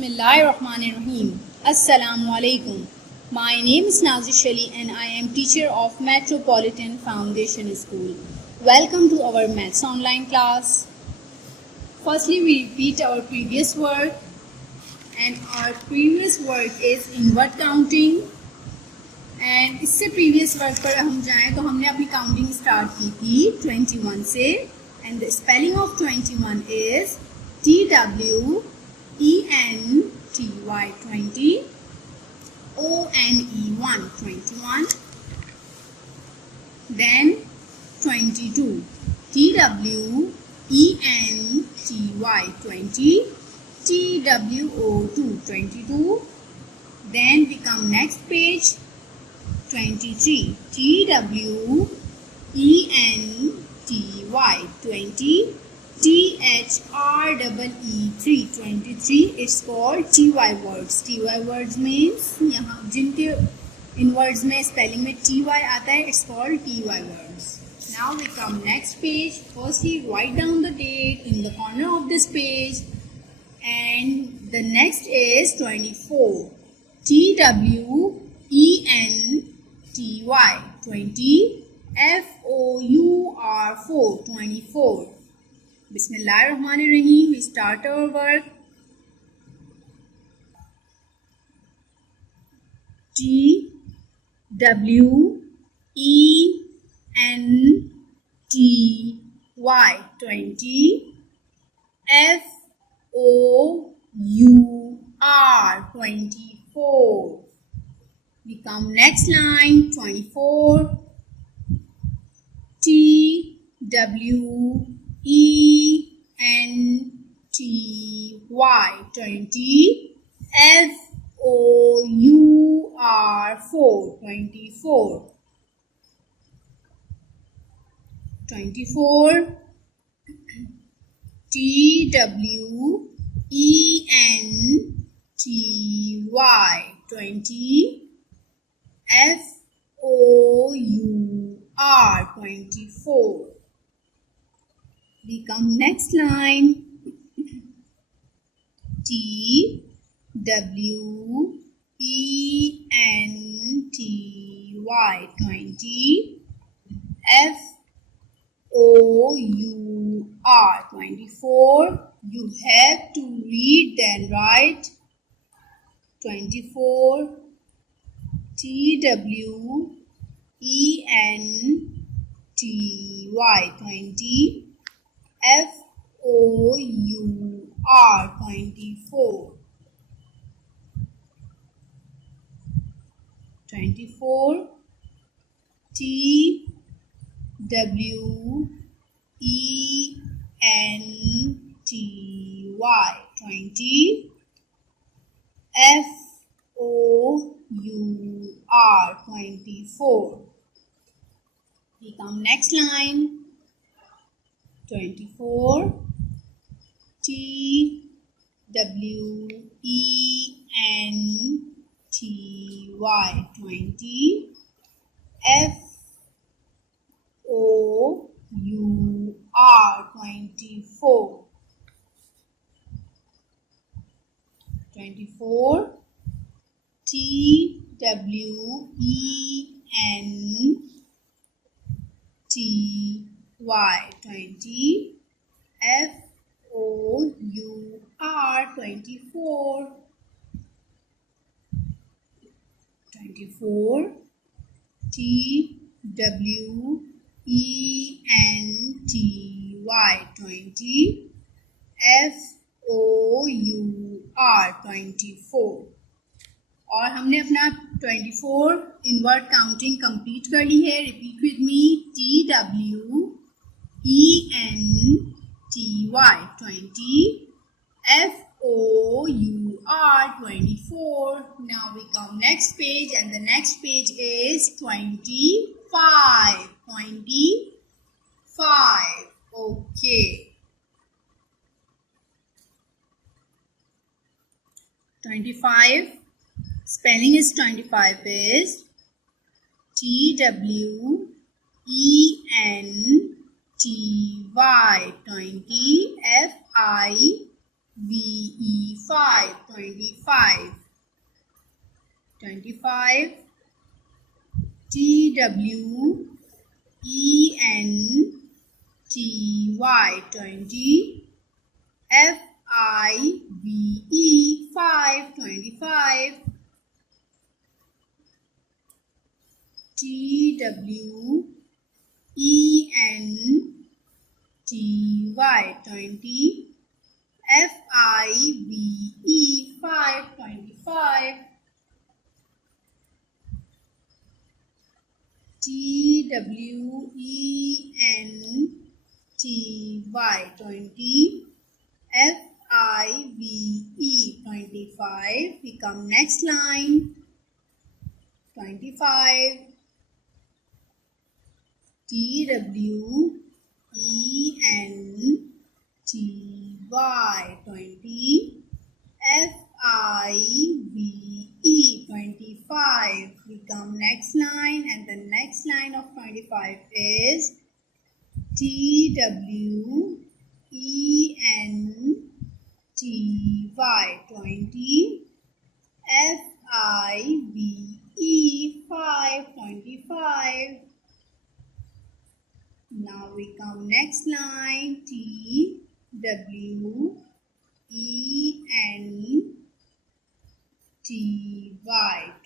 Bismillahirrahmanirrahim. Assalamu alaikum. My name is Nazish Ali and I am teacher of Metropolitan Foundation School. Welcome to our Maths online class. Firstly, we repeat our previous work, and our previous work is inward counting. And इससे previous work पर हम जाएं तो हमने अपनी counting start की थी 21 से, and the spelling of 21 is TWENTY 20, ONE 21, then 22 TWENTY 20, TWO2 22, then we come next page 23 TWENTY 20, THREE 23. It's called TY words. TY words means यहाँ जिनके in words में spelling में TY आता है, it's called TY words. Now we come next page. Firstly, write down the date in the corner of this page, and the next is 24 TWENTY 20, FOUR 24. Bismillahirrahmanirrahim. We start our work. TWENTY 20, FOUR 24. We come next line 24 TWENTY 20, FOUR 24. 24 TWENTY 20, FOUR 24. We come next line TWENTY 20, FOUR 24. You have to read then write 24 TWENTY 20, FOUR 24. 24 TWENTY 20, FOUR 24. We come next line 24 TWENTY 20, FOUR 24. 24 TWENTY 20, FOUR 24. 24 TWENTY 20, FOUR 24. और हमने अपना 24 inward counting complete कर ली है. Repeat with me TWENTY 20, FOUR 24. Now we come next page, and the next page is 25. 25. Okay. 25. Spelling is 25 is TWENTY 20, VE5 25 25 TWENTY 20 FIVE 5 25 TWENTY 20 FIVE 5 25 TWENTY 20 FIVE 25. We come next line. 25 TWENTY 20 FIVE 25. We come next line, and the next line of 25 is TWENTY 20 FIVE 5 25. Now we come next line, TWENTY 20 FIVE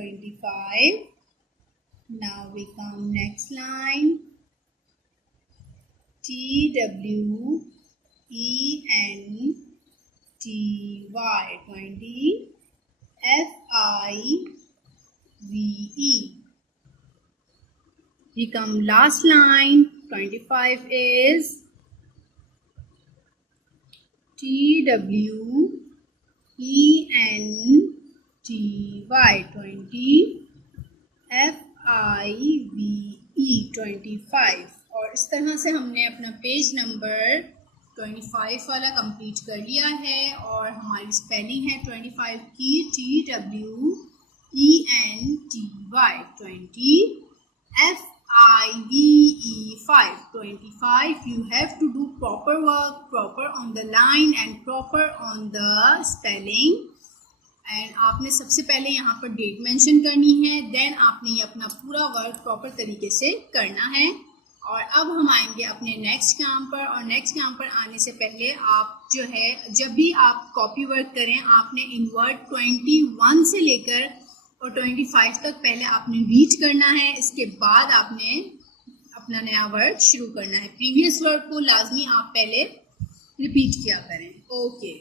25. Now we come next line, TWENTY 20 FIVE. We come last line, 25 is TWENTY 20 FIVE 25. और इस तरह से हमने अपना page number 25 वाला complete कर लिया है। और हमारी स्पेलिंग है 25 की TWENTY 20 FIVE 5 25. You have to do proper work, proper on the line and proper on the spelling. And आपने सबसे पहले यहाँ पर डेट मेंशन करनी है, देन आपने ये अपना पूरा वर्क प्रॉपर तरीके से करना है। और अब हम आएंगे अपने नेक्स्ट काम पर। और नेक्स्ट काम पर आने से पहले आप जो है, जब भी आप कॉपी वर्क करें, आपने इनवर्ट 21 से लेकर और 25 तक पहले आपने रीड करना है। इसके बाद आपने अपना नया वर्क शुरू करना है। प्रीवियस वर्क को लाजमी आप पहले रिपीट किया करें। Okay,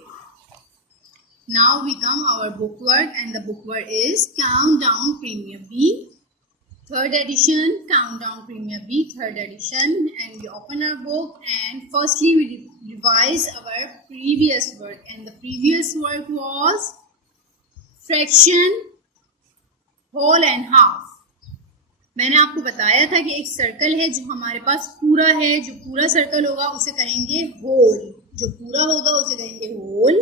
now we come our book work, and the book work is Countdown Premier B, 3rd edition. Countdown Premier B, 3rd edition. And we open our book, and firstly we revise our previous work, and the previous work was fraction, whole and half. मैंने आपको बताया था कि एक circle है जो हमारे पास पूरा है, जो पूरा सर्कल होगा उसे कहेंगे होल, जो पूरा होगा उसे कहेंगे होल।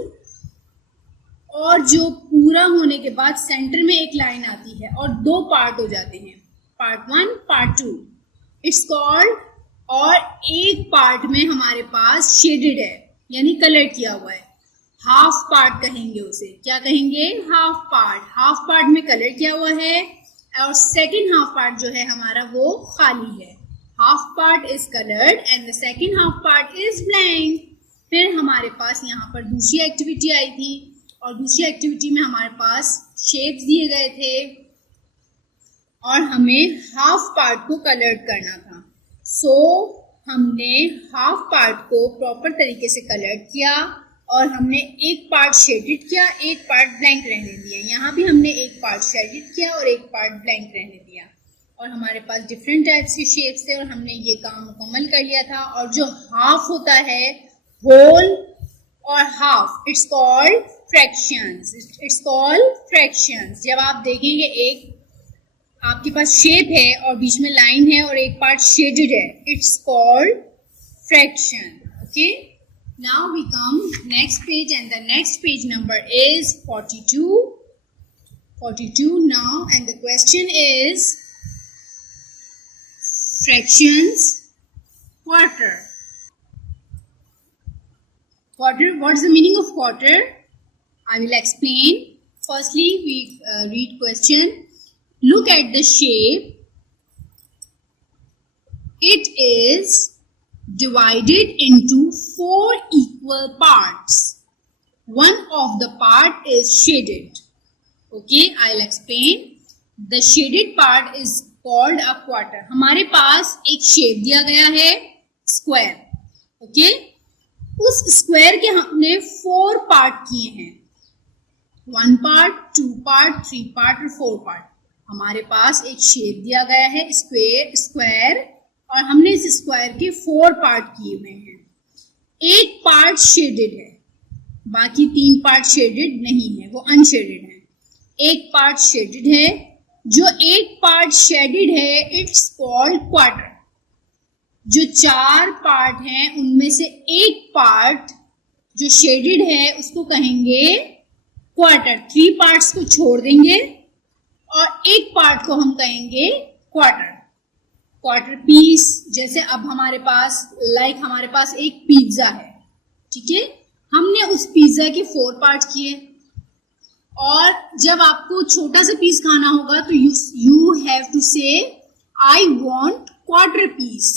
और जो पूरा होने के बाद सेंटर में एक लाइन आती है और दो पार्ट हो जाते हैं, पार्ट 1 पार्ट 2, इट्स कॉल्ड। और एक पार्ट में हमारे पास शेडेड है, यानी कलर किया हुआ है, हाफ पार्ट कहेंगे उसे। क्या कहेंगे? Half part. हाफ पार्ट में कलर किया हुआ है और सेकेंड हाफ पार्ट जो है हमारा वो खाली है। Half part is coloured and the second half part is blank. फिर हमारे पास यहाँ पर दूसरी एक्टिविटी आई थी, और दूसरी एक्टिविटी में हमारे पास शेप्स दिए गए थे और हमें हाफ पार्ट को कलर्ड करना था। सो हमने हाफ पार्ट को प्रॉपर तरीके से कलर्ड किया और हमने एक पार्ट शेडेड किया, एक पार्ट ब्लैंक रहने दिया। यहाँ भी हमने एक पार्ट शेडेड किया और एक पार्ट ब्लैंक रहने दिया। और हमारे पास डिफरेंट टाइप्स की शेप्स थे और हमने ये काम मुकम्मल कर लिया था। और जो हाफ होता है, होल और half, it's called fractions. It's called fractions. जब आप देखेंगे एक आपके पास शेप है और बीच में लाइन है और एक पार्ट शेडेड है, it's called fraction. Okay, now we come next page, and the next page number is 42 now, and the question is fractions, quarter. Quarter, what's the meaning of quarter? I will explain. Firstly, we read question. Look at the shape. It is divided into 4 equal parts. One of the part is shaded. Okay, I'll explain. The shaded part is called a quarter. हमारे पास एक shape दिया गया है square. Okay, उस square के हमने 4 part किए हैं. 1 पार्ट, 2 पार्ट, 3 पार्ट और 4 पार्ट. हमारे पास एक शेप दिया गया है स्क्वायर और हमने इस स्क्वायर के 4 पार्ट किए हुए हैं. एक पार्ट शेडेड है, बाकी 3 पार्ट शेडेड नहीं है, वो अनशेडेड है. एक पार्ट शेडेड है. जो एक पार्ट शेडेड है इट्स कॉल्ड क्वार्टर. जो 4 पार्ट हैं उनमें से एक पार्ट जो शेडेड है उसको कहेंगे क्वार्टर. 3 पार्ट्स को छोड़ देंगे और एक पार्ट को हम कहेंगे क्वार्टर. क्वार्टर पीस, जैसे अब हमारे पास एक पिज्जा है. ठीक है, हमने उस पिज्जा के 4 पार्ट किए और जब आपको छोटा सा पीस खाना होगा तो you have to say I want quarter piece.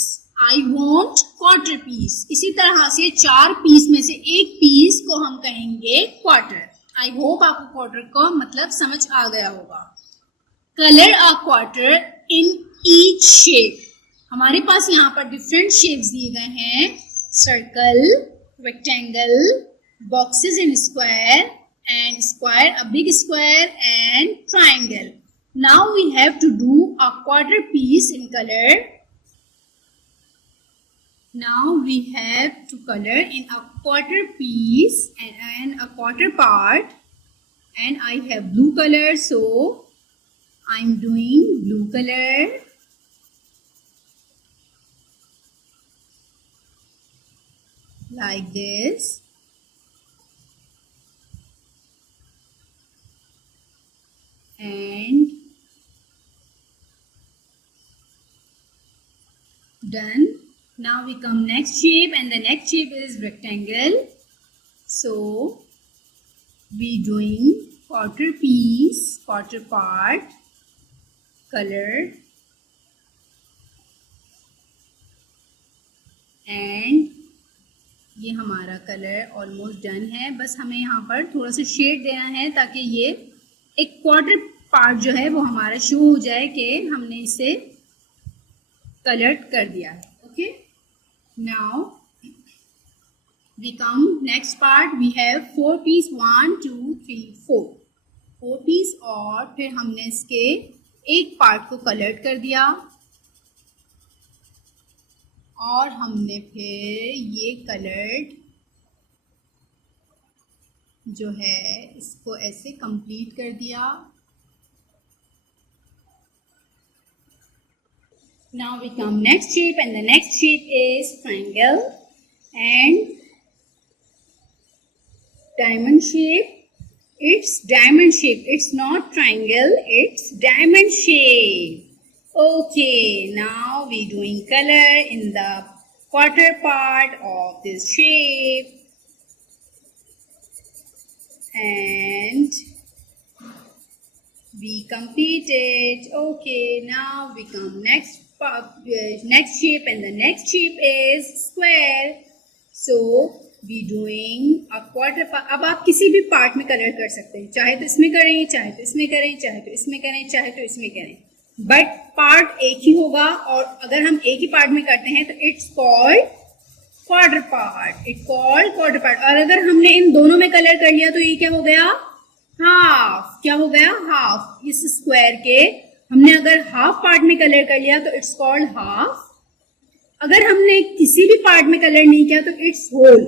I want quarter piece. इसी तरह से 4 पीस में से एक पीस को हम कहेंगे क्वार्टर. आई होप आपको क्वार्टर का मतलब समझ आ गया होगा. Colour a quarter in each shape. हमारे पास यहाँ पर डिफरेंट शेप्स दिए गए हैं. Circle, rectangle, boxes in square and square, a big square and triangle. Now we have to do a quarter piece in color. Now we have to color in a quarter piece and a quarter part, and I have blue color, so I'm doing blue color. Like this. And done. Now we come next shape, and the next shape is rectangle. So we doing quarter piece, quarter part, color, and ये हमारा colour almost done है. बस हमें यहाँ पर थोड़ा सा shade देना है ताकि ये एक क्वार्टर पार्ट जो है वो हमारा शो हो जाए कि हमने इसे कलर कर दिया है. Okay, now we come next part. We have 4 piece, 1 2 3 4 piece, और फिर हमने इसके एक पार्ट को कलर कर दिया और हमने फिर ये कलर्ड जो है इसको ऐसे कंप्लीट कर दिया. Now we come next shape, and the next shape is triangle and diamond shape. It's diamond shape. It's not triangle. It's diamond shape. Okay, now we doing color in the quarter part of this shape, and we complete it. Okay, now we come next shape, and the next shape is square. So we doing a quarter part. अब आप किसी भी part में colour कर सकते हैं, चाहे तो इसमें करें, चाहे तो इसमें करें, चाहे तो इसमें करें, चाहे तो इसमें करें, बट पार्ट एक ही होगा. और अगर हम एक ही पार्ट में करते हैं तो it's called quarter part. It called quarter part. और अगर हमने इन दोनों में कलर कर लिया तो ये क्या हो गया? हाफ. क्या हो गया? हाफ. इस स्क्वायर के हमने अगर हाफ पार्ट में कलर कर लिया तो इट्स कॉल्ड हाफ. अगर हमने किसी भी पार्ट में कलर नहीं किया तो इट्स होल.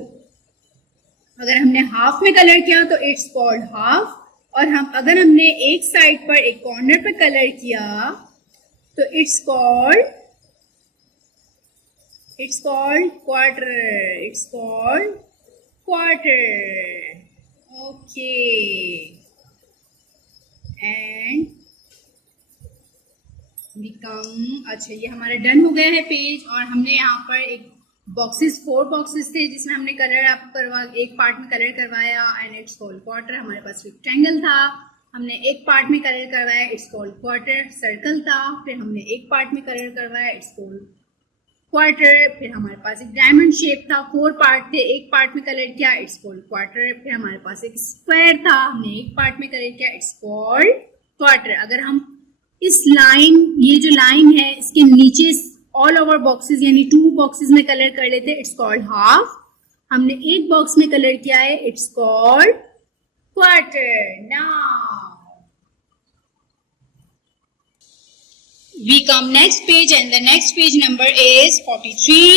अगर हमने हाफ में कलर किया तो इट्स कॉल्ड हाफ. और अगर हमने एक साइड पर, एक कॉर्नर पर कलर किया तो it's called quarter. It's called quarter. Okay, and we come. अच्छा, ये हमारा डन हो गया है पेज, और हमने यहाँ पर एक बॉक्सेस 4 बॉक्सेस थे जिसमें हमने कलर आपको एक पार्ट में कलर करवाया एंड इट्स कॉल्ड क्वार्टर। हमारे पास रेक्टेंगल था, हमने एक पार्ट में कलर करवाया, इट्स कॉल्ड क्वार्टर। सर्कल था, फिर हमने एक पार्ट में कलर करवाया, इट्स कॉल्ड क्वार्टर। फिर हमारे पास एक डायमंड शेप था, 4 पार्ट थे, एक पार्ट में कलर किया, इट्स कॉल्ड क्वार्टर। फिर हमारे पास एक स्क्वायर था, हमने एक पार्ट में कलर किया, इट्स कॉल्ड क्वार्टर। अगर हम इस लाइन, ये जो लाइन है इसके नीचे ऑल ओवर बॉक्सेस यानी 2 बॉक्सेस में कलर कर लेते, इट्स कॉल्ड हाफ। हमने एक बॉक्स में कलर किया है, it's called quarter. Now we come next page and the next page number is 43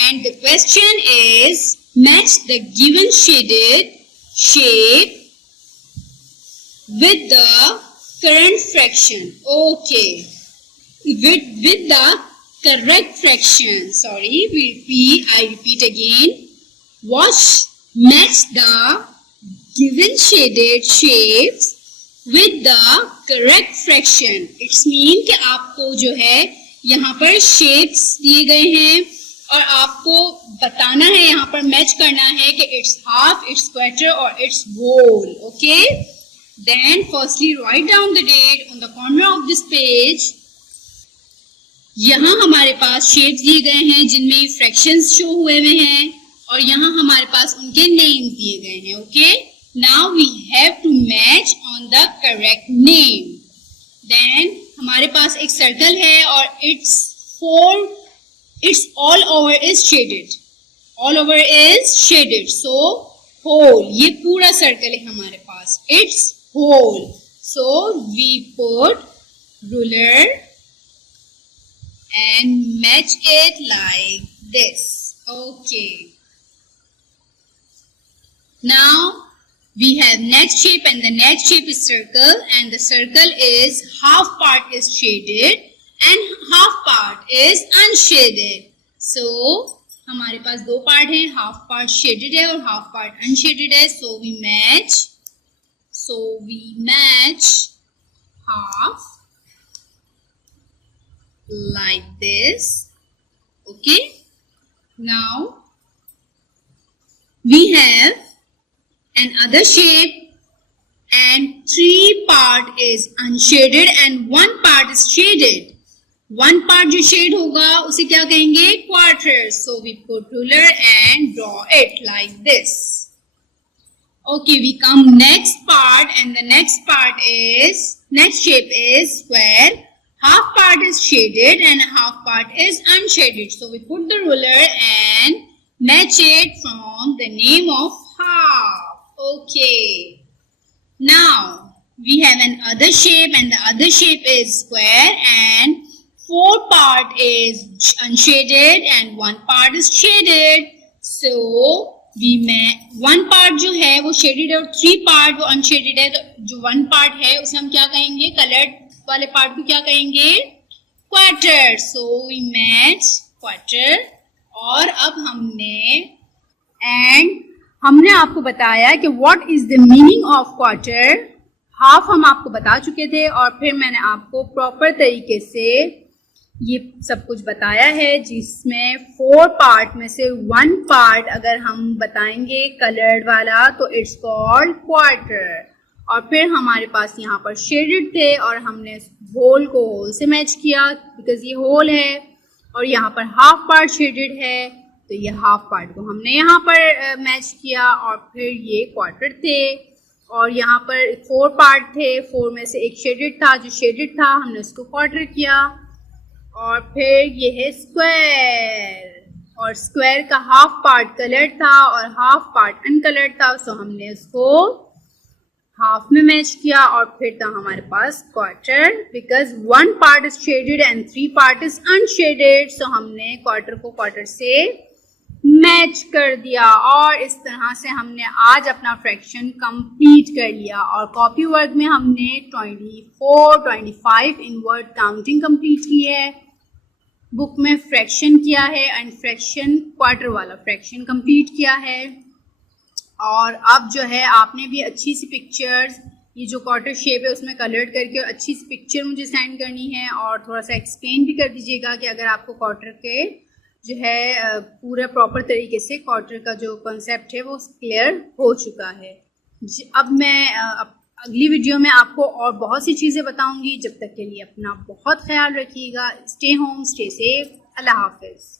and the question is match the given shaded shape with the current fraction. Okay, with the correct fraction. Sorry, I repeat again. Match the given shaded shapes with the correct fraction. It's mean कि आपको जो है यहाँ पर shapes दिए गए हैं और आपको बताना है, यहाँ पर मैच करना है कि it's half, it's quarter or it's whole. Okay? Then firstly write down the date on the corner of this page. यहाँ हमारे पास shapes दिए गए हैं जिनमें fractions शो हुए हुए हैं और यहाँ हमारे पास उनके names दिए गए हैं. Okay? Now we have to match on the correct name. Then हमारे पास एक सर्कल है और it's all over is shaded. All over is shaded. So whole, ये पूरा सर्कल है हमारे पास. It's whole. So we put ruler and match it like this. Okay. Now we have next shape and the next shape is circle and the circle is half part is shaded and half part is unshaded. So हमारे पास 2 part हैं, half part shaded है और half part unshaded है. So we match half like this. Okay. Now we have another shape and 3 part is unshaded and 1 part is shaded. 1 part जो shade होगा उसे क्या कहेंगे? Quarter. So we put ruler and draw it like this. Okay, we come next part and the next shape is square. Half part is shaded and half part is unshaded. So we put the ruler and match it from the name of half. Okay. Now we have another shape and the other shape is square and 4 part is unshaded and 1 part is shaded. So we match 1 part जो है वो shaded है और 3 part वो unshaded है. तो जो 1 part है उसे हम क्या कहेंगे? Colored वाले part को क्या कहेंगे? Quarter. So we match quarter. और अब हमने आपको बताया कि what is the meaning of quarter. Half हम आपको बता चुके थे और फिर मैंने आपको प्रॉपर तरीके से ये सब कुछ बताया है जिसमें 4 पार्ट में से 1 पार्ट अगर हम बताएंगे कलर्ड वाला तो इट्स कॉल्ड क्वार्टर. और फिर हमारे पास यहाँ पर शेडेड थे और हमने होल को होल से मैच किया बिकॉज ये होल है और यहाँ पर हाफ पार्ट शेडेड है तो ये हाफ पार्ट को हमने यहाँ पर मैच किया और फिर ये क्वार्टर थे और यहाँ पर 4 पार्ट थे, 4 में से एक शेडेड था, जो शेडेड था हमने उसको क्वार्टर किया. और फिर ये है स्क्वायर और स्क्वायर का हाफ पार्ट कलर्ड था और हाफ पार्ट अनकलर्ड था. सो हमने उसको हाफ में मैच किया और फिर था हमारे पास quarter because 1 part is shaded and 3 part is unshaded. So हमने क्वार्टर को क्वार्टर से मैच कर दिया और इस तरह से हमने आज अपना फ्रैक्शन कंप्लीट कर लिया. और कॉपी वर्क में हमने 24, 25 इन वर्ड काउंटिंग कंप्लीट की है. बुक में फ्रैक्शन किया है एंड फ्रैक्शन क्वार्टर वाला फ्रैक्शन कंप्लीट किया है. और अब जो है आपने भी अच्छी सी पिक्चर्स, ये जो क्वार्टर शेप है उसमें कलर्ड करके अच्छी सी पिक्चर मुझे सेंड करनी है और थोड़ा सा एक्सप्लेन भी कर दीजिएगा कि अगर आपको क्वार्टर के जो है पूरा प्रॉपर तरीके से क्वार्टर का जो कॉन्सेप्ट है वो क्लियर हो चुका है। अब मैं अगली वीडियो में आपको और बहुत सी चीज़ें बताऊंगी। जब तक के लिए अपना बहुत ख्याल रखिएगा। Stay home, stay safe. अल्लाह हाफिज़।